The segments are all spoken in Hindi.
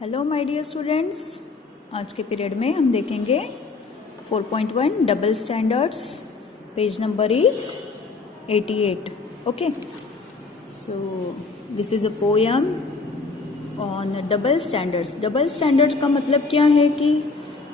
हेलो माय डियर स्टूडेंट्स, आज के पीरियड में हम देखेंगे 4.1 double standards. Page number is 88. Okay, so this is a poem on double standards. Double standard का मतलब क्या है कि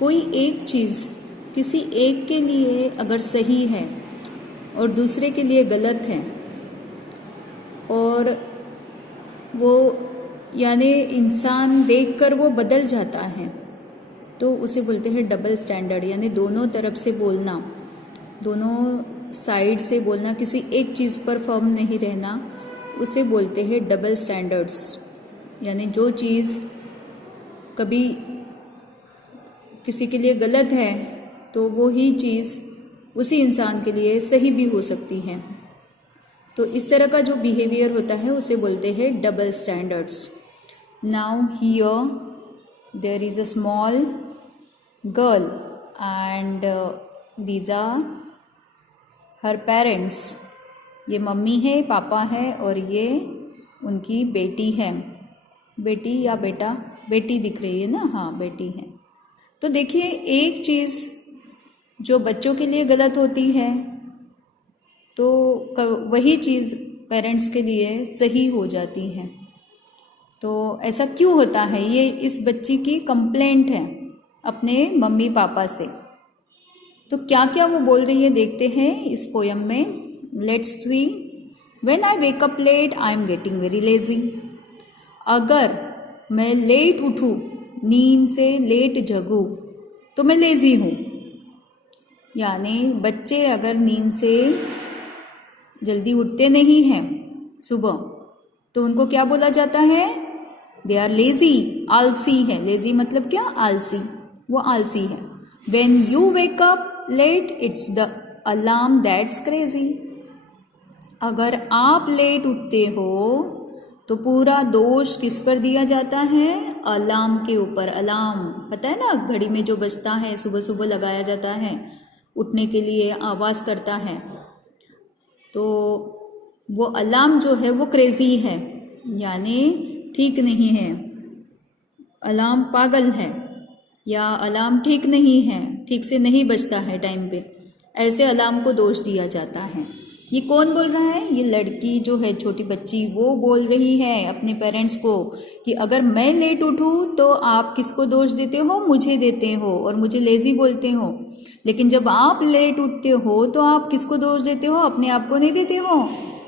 कोई एक चीज़ किसी एक के लिए अगर सही है और दूसरे के लिए गलत है और वो यानी इंसान देखकर वो बदल जाता है तो उसे बोलते हैं डबल स्टैंडर्ड. यानी दोनों तरफ से बोलना, दोनों साइड से बोलना, किसी एक चीज़ पर फर्म नहीं रहना, उसे बोलते हैं डबल स्टैंडर्ड्स. यानी जो चीज़ कभी किसी के लिए गलत है तो वो ही चीज़ उसी इंसान के लिए सही भी हो सकती है. तो इस तरह का जो बिहेवियर होता है उसे बोलते हैं double standards. Now here there is a small girl and these are her parents. ये मम्मी है, पापा है और ये उनकी बेटी है. बेटी या बेटा, बेटी दिख रही है ना, हाँ बेटी है. तो देखिए, एक चीज़ जो बच्चों के लिए गलत होती है तो वही चीज़ पेरेंट्स के लिए सही हो जाती है. तो ऐसा क्यों होता है? ये इस बच्ची की कंप्लेंट है अपने मम्मी पापा से. तो क्या क्या वो बोल रही है देखते हैं इस पोयम में. Let's see. When I wake up late I am getting very lazy. अगर मैं लेट उठूँ, नींद से लेट जगूँ, तो मैं लेज़ी हूँ. यानी बच्चे अगर नींद से जल्दी उठते नहीं हैं सुबह तो उनको क्या बोला जाता है? दे आर लेजी, आलसी है. लेजी मतलब क्या? आलसी. वो आलसी है. When you wake up late it's the alarm that's crazy. अगर आप लेट उठते हो तो पूरा दोष किस पर दिया जाता है? अलार्म के ऊपर. अलार्म पता है ना, घड़ी में जो बजता है, सुबह सुबह लगाया जाता है, उठने के लिए आवाज़ करता है. तो वो अलार्म जो है वो क्रेजी है, यानी ठीक नहीं है. अलार्म पागल है या अलार्म ठीक नहीं है, ठीक से नहीं बजता है टाइम पे, ऐसे अलार्म को दोष दिया जाता है. ये कौन बोल रहा है? ये लड़की जो है, छोटी बच्ची, वो बोल रही है अपने पेरेंट्स को कि अगर मैं लेट उठूँ तो आप किसको दोष देते हो? मुझे देते हो और मुझे लेज़ी बोलते हो. लेकिन जब आप लेट उठते हो तो आप किसको दोष देते हो? अपने आप को नहीं देते हो,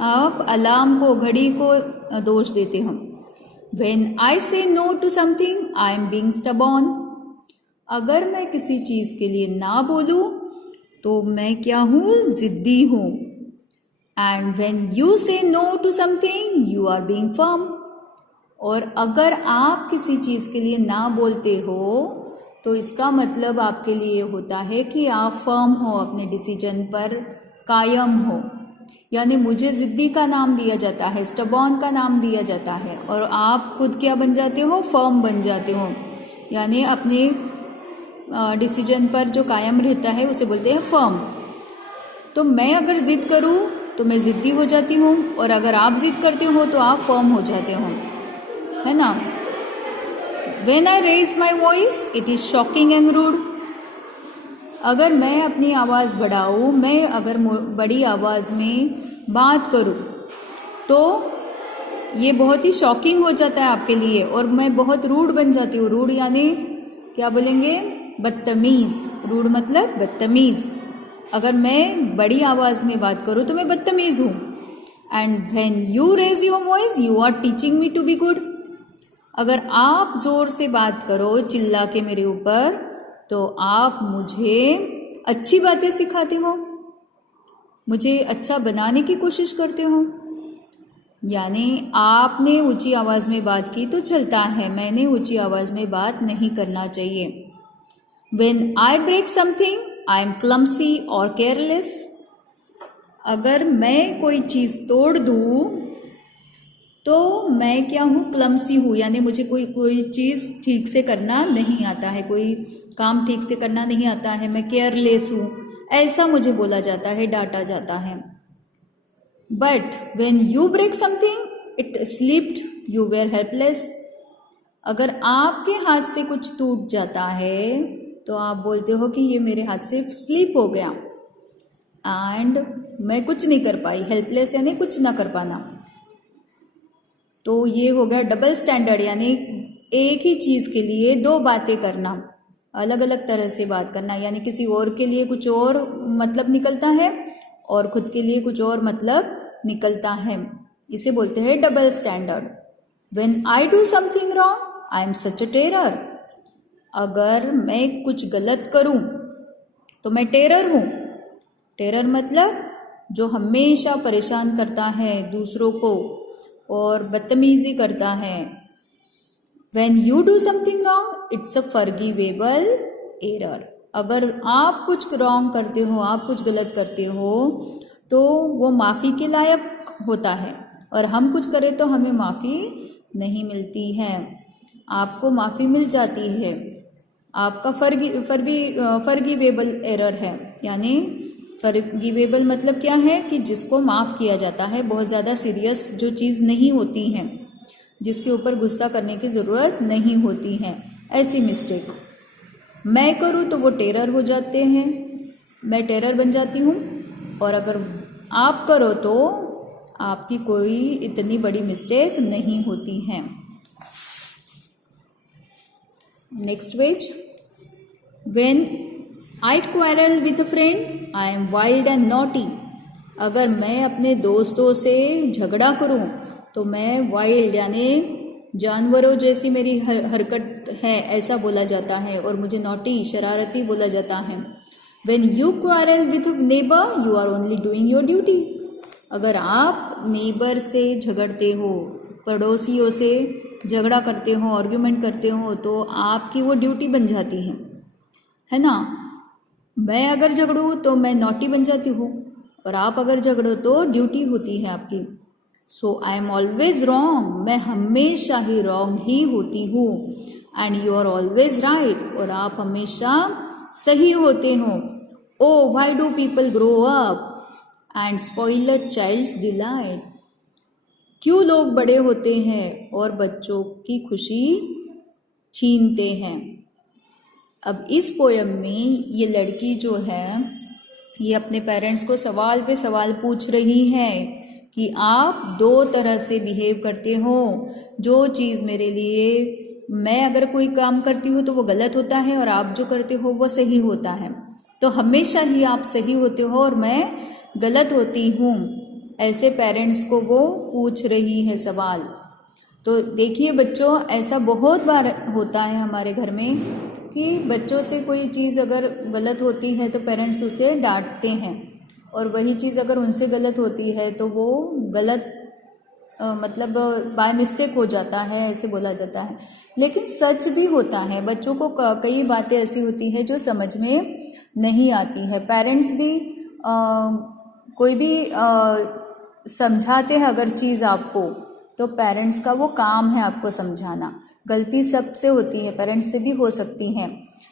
आप अलार्म को, घड़ी को दोष देते हो. When I say no to something, I am being stubborn. अगर मैं किसी चीज़ के लिए ना बोलूँ तो मैं क्या हूँ? ज़िद्दी हूँ. And when you say no to something, you are being firm. और अगर आप किसी चीज़ के लिए ना बोलते हो तो इसका मतलब आपके लिए होता है कि आप फर्म हो, अपने डिसीजन पर कायम हो. यानी मुझे ज़िद्दी का नाम दिया जाता है, स्टबॉर्न का नाम दिया जाता है, और आप खुद क्या बन जाते हो? फर्म बन जाते हो. यानी अपने डिसीजन पर जो कायम रहता है उसे बोलते हैं फर्म. तो मैं अगर ज़िद करूँ तो मैं ज़िद्दी हो जाती हूँ, और अगर आप ज़िद करते हो तो आप फर्म हो जाते हो, है ना. When I raise my voice, it is shocking and rude. अगर मैं अपनी आवाज़ बढ़ाऊँ, मैं अगर बड़ी आवाज़ में बात करूँ तो ये बहुत ही शॉकिंग हो जाता है आपके लिए और मैं बहुत रूड बन जाती हूँ. रूड यानी क्या बोलेंगे? बदतमीज़. रूड मतलब बदतमीज़. अगर मैं बड़ी आवाज़ में बात करूँ तो मैं बदतमीज़ हूँ. And when you raise your voice you are teaching me to be good. अगर आप ज़ोर से बात करो, चिल्ला के मेरे ऊपर, तो आप मुझे अच्छी बातें सिखाते हो, मुझे अच्छा बनाने की कोशिश करते हो. यानी आपने ऊंची आवाज़ में बात की तो चलता है, मैंने ऊंची आवाज़ में बात नहीं करना चाहिए. When I break something, I am clumsy or careless. अगर मैं कोई चीज़ तोड़ दूँ तो मैं क्या हूँ? क्लमसी हूँ. यानी मुझे कोई चीज़ ठीक से करना नहीं आता है, कोई काम ठीक से करना नहीं आता है, मैं केयरलेस हूँ, ऐसा मुझे बोला जाता है, डांटा जाता है. But when you break something, it slipped, you were helpless. अगर आपके हाथ से कुछ टूट जाता है तो आप बोलते हो कि ये मेरे हाथ से स्लिप हो गया, एंड मैं कुछ नहीं कर पाई, हेल्पलेस यानी कुछ ना कर पाना। तो ये हो गया डबल स्टैंडर्ड, यानी एक ही चीज़ के लिए दो बातें करना, अलग अलग तरह से बात करना, यानी किसी और के लिए कुछ और मतलब निकलता है और खुद के लिए कुछ और मतलब निकलता है। इसे बोलते हैं double standard. When I do something wrong, I am such a terror. अगर मैं कुछ गलत करूं तो मैं टेरर हूं। टेरर मतलब जो हमेशा परेशान करता है दूसरों को और बदतमीजी करता है। When you do something wrong, it's a forgivable error. अगर आप कुछ रॉन्ग करते हो, आप कुछ गलत करते हो तो वो माफ़ी के लायक होता है, और हम कुछ करें तो हमें माफ़ी नहीं मिलती है। आपको माफ़ी मिल जाती है, आपका फर्गिवेबल एरर है। यानी फर्गिवेबल मतलब क्या है कि जिसको माफ़ किया जाता है, बहुत ज़्यादा सीरियस जो चीज़ नहीं होती है, जिसके ऊपर गुस्सा करने की ज़रूरत नहीं होती है, ऐसी मिस्टेक मैं करूँ तो वो टेरर हो जाते हैं, मैं टेरर बन जाती हूँ। और अगर आप करो तो आपकी कोई इतनी बड़ी मिस्टेक नहीं होती है। Next page. When I quarrel with a friend, I am wild and naughty. अगर मैं अपने दोस्तों से झगड़ा करूं तो मैं वाइल्ड यानी जानवरों जैसी मेरी हरकत है, ऐसा बोला जाता है, और मुझे नॉटी शरारती बोला जाता है। When you quarrel with a neighbor, you are only doing your duty. अगर आप नेबर से झगड़ते हो, पड़ोसियों से झगड़ा करते हो, आर्ग्यूमेंट करते हो, तो आपकी वो ड्यूटी बन जाती है ना। मैं अगर झगड़ूँ तो मैं नॉटी बन जाती हूँ, और आप अगर झगड़ो तो ड्यूटी होती है आपकी। So I am always wrong, मैं हमेशा ही रॉन्ग ही होती हूँ। And you are always right, और आप हमेशा सही होते हो। Oh why do people grow up and spoil a child's delight. क्यों लोग बड़े होते हैं और बच्चों की खुशी छीनते हैं। अब इस पोयम में ये लड़की जो है ये अपने पेरेंट्स को सवाल पे सवाल पूछ रही है कि आप दो तरह से बिहेव करते हो। जो चीज़ मेरे लिए, मैं अगर कोई काम करती हूँ तो वो गलत होता है, और आप जो करते हो वो सही होता है। तो हमेशा ही आप सही होते हो और मैं गलत होती हूँ। ऐसे पेरेंट्स को वो पूछ रही है सवाल। तो देखिए बच्चों, ऐसा बहुत बार होता है हमारे घर में कि बच्चों से कोई चीज़ अगर गलत होती है तो पेरेंट्स उसे डांटते हैं, और वही चीज़ अगर उनसे गलत होती है तो वो गलत मतलब बाय मिस्टेक हो जाता है, ऐसे बोला जाता है। लेकिन सच भी होता है, बच्चों को कई बातें ऐसी होती है जो समझ में नहीं आती है। पेरेंट्स भी कोई भी समझाते हैं अगर चीज़ आपको, तो पेरेंट्स का वो काम है आपको समझाना। गलती सबसे होती है, पेरेंट्स से भी हो सकती है,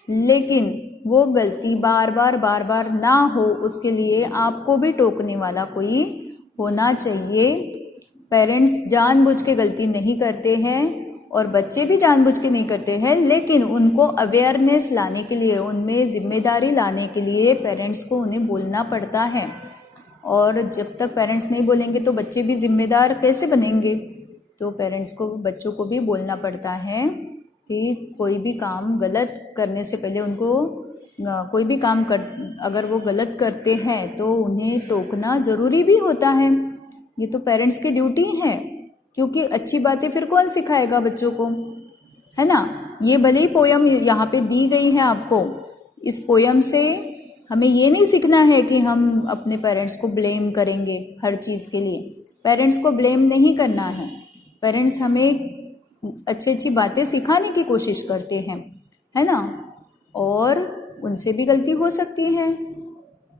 लेकिन वो गलती बार बार ना हो उसके लिए आपको भी टोकने वाला कोई होना चाहिए। पेरेंट्स जानबूझ के गलती नहीं करते हैं और बच्चे भी जानबूझ के नहीं करते हैं, लेकिन उनको अवेयरनेस लाने के लिए, उनमें जिम्मेदारी लाने के लिए पेरेंट्स को उन्हें बोलना पड़ता है। और जब तक पेरेंट्स नहीं बोलेंगे तो बच्चे भी जिम्मेदार कैसे बनेंगे। तो पेरेंट्स को बच्चों को भी बोलना पड़ता है कि कोई भी काम गलत करने से पहले उनको, कोई भी काम कर अगर वो गलत करते हैं तो उन्हें टोकना ज़रूरी भी होता है। ये तो पेरेंट्स की ड्यूटी है, क्योंकि अच्छी बातें फिर कौन सिखाएगा बच्चों को, है ना। ये भले ही पोयम यहाँ पे दी गई है आपको, इस पोयम से हमें ये नहीं सीखना है कि हम अपने पेरेंट्स को ब्लेम करेंगे हर चीज़ के लिए। पेरेंट्स को ब्लेम नहीं करना है। पेरेंट्स हमें अच्छी अच्छी बातें सिखाने की कोशिश करते हैं, है ना, और उनसे भी गलती हो सकती है,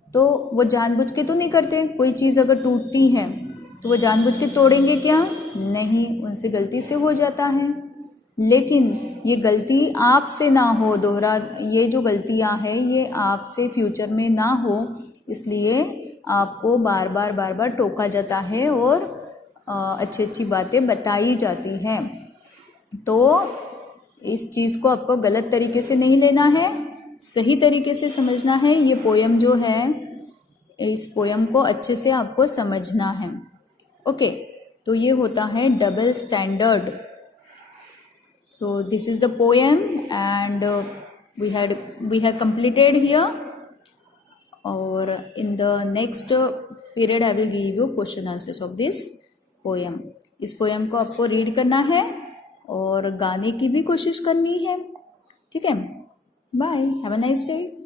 तो वो जानबूझ के तो नहीं करते। कोई चीज़ अगर टूटती है तो वो जानबूझ के तोड़ेंगे क्या? नहीं, उनसे गलती से हो जाता है। लेकिन ये गलती आपसे ना हो, ये जो गलतियां हैं ये आपसे फ्यूचर में ना हो, इसलिए आपको बार बार टोका जाता है और अच्छी अच्छी बातें बताई जाती हैं। तो इस चीज़ को आपको गलत तरीके से नहीं लेना है, सही तरीके से समझना है। ये पोयम जो है, इस पोयम को अच्छे से आपको समझना है। ओके, तो ये होता है double standard. So this is the poem and we have completed here, और in the next period I will give you question answers of this poem. इस पोयम को आपको रीड करना है और गाने की भी कोशिश करनी है। ठीक है, bye, have a nice day.